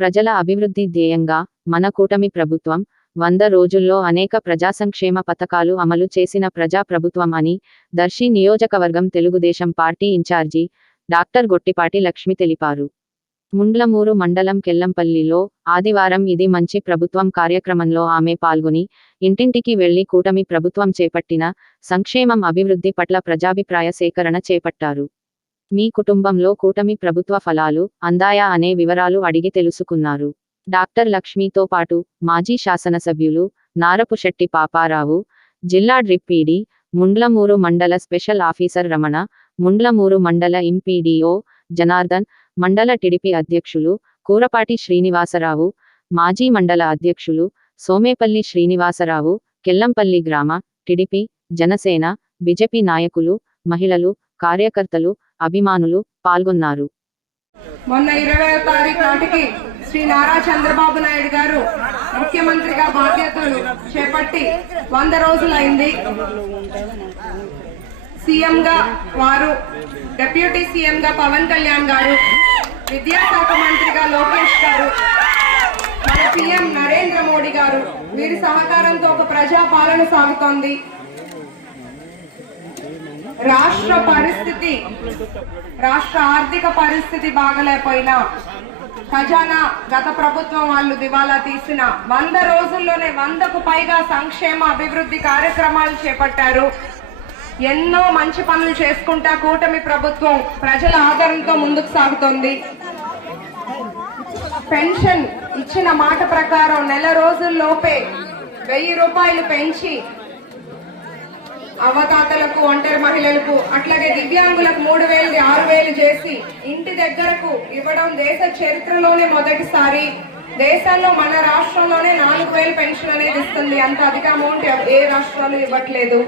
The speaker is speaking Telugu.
ప్రజల అభివృద్ధి ధ్యేయంగా మన కూటమి ప్రభుత్వం వంద రోజుల్లో అనేక ప్రజా సంక్షేమ పథకాలు అమలు చేసిన ప్రజా ప్రభుత్వం అని దర్శి నియోజకవర్గం Telugu Desam party in charge doctor Gottipati Lakshmi తెలిపారు. ముండ్లమూరు మండలం కెల్లంపల్లిలో ఆదివారం ఇది మంచి ప్రభుత్వం కార్యక్రమంలో ఆమె పాల్గొని ఇంటింటికి వెళ్ళి కూటమి ప్రభుత్వం చేపట్టిన సంక్షేమం అభివృద్ధి పట్ల ప్రజాభిప్రాయ సేకరణ చేపట్టారు. మీ కుటుంబంలో కూటమి ప్రభుత్వ ఫలాలు అందాయా అనే వివరాలు అడిగి తెలుసుకున్నారు. డాక్టర్ లక్ష్మితో పాటు మాజీ శాసనసభ్యులు నారపుశెట్టి పాపారావు జిల్లా డ్రిప్పీడి ముండ్లమూరు మండల స్పెషల్ ఆఫీసర్ రమణ ముండ్లమూరు మండల ఎంపీడీఓ జనార్దన్ మండల టిడిపి అధ్యక్షులు కూరపాటి శ్రీనివాసరావు మాజీ మండల అధ్యక్షులు సోమేపల్లి శ్రీనివాసరావు కెల్లంపల్లి గ్రామ టిడిపి జనసేన బిజెపి నాయకులు మహిళలు కార్యకర్తలు అభిమానులు పాల్గొన్నారు. మొన్న ఇరవై తారీఖు నాటికి శ్రీ నారా చంద్రబాబు నాయుడు గారు ముఖ్యమంత్రిగా బాధ్యతలు చేపట్టి వంద రోజులైంది. సీఎం గా వారు డెప్యూటీ సీఎం గా పవన్ కళ్యాణ్ గారు విద్యాశాఖ మంత్రిగా లోకేష్ గారు మన సీఎం నరేంద్ర మోడీ గారు వీరి సహకారంతో ఒక ప్రజా పాలన సాగుతోంది. రాష్ట్ర పరిస్థితి రాష్ట్ర ఆర్థిక పరిస్థితి బాగలేకపోయినా ఖజానా గత ప్రభుత్వం వాళ్ళు దివాలా తీసిన వంద రోజుల్లోనే వందకు పైగా సంక్షేమ అభివృద్ధి కార్యక్రమాలు చేపట్టారు. ఎన్నో మంచి పనులు చేసుకుంటా కూటమి ప్రభుత్వం ప్రజల ఆదరణతో ముందుకు సాగుతోంది. పెన్షన్ ఇచ్చిన మాట ప్రకారం నెల రోజుల్లోపే వెయ్యి రూపాయలు పెంచి అవతాతలకు ఒంటరి మహిళలకు అట్లాగే దివ్యాంగులకు మూడు వేలు ఆరు వేలు చేసి ఇంటి దగ్గరకు ఇవ్వడం దేశ చరిత్రలోనే మొదటిసారి. దేశంలో మన రాష్ట్రంలోనే నాలుగు వేలు పెన్షన్ అనేది ఇస్తుంది. అంత అధిక అమౌంట్ ఏ రాష్ట్రాలు ఇవ్వట్లేదు.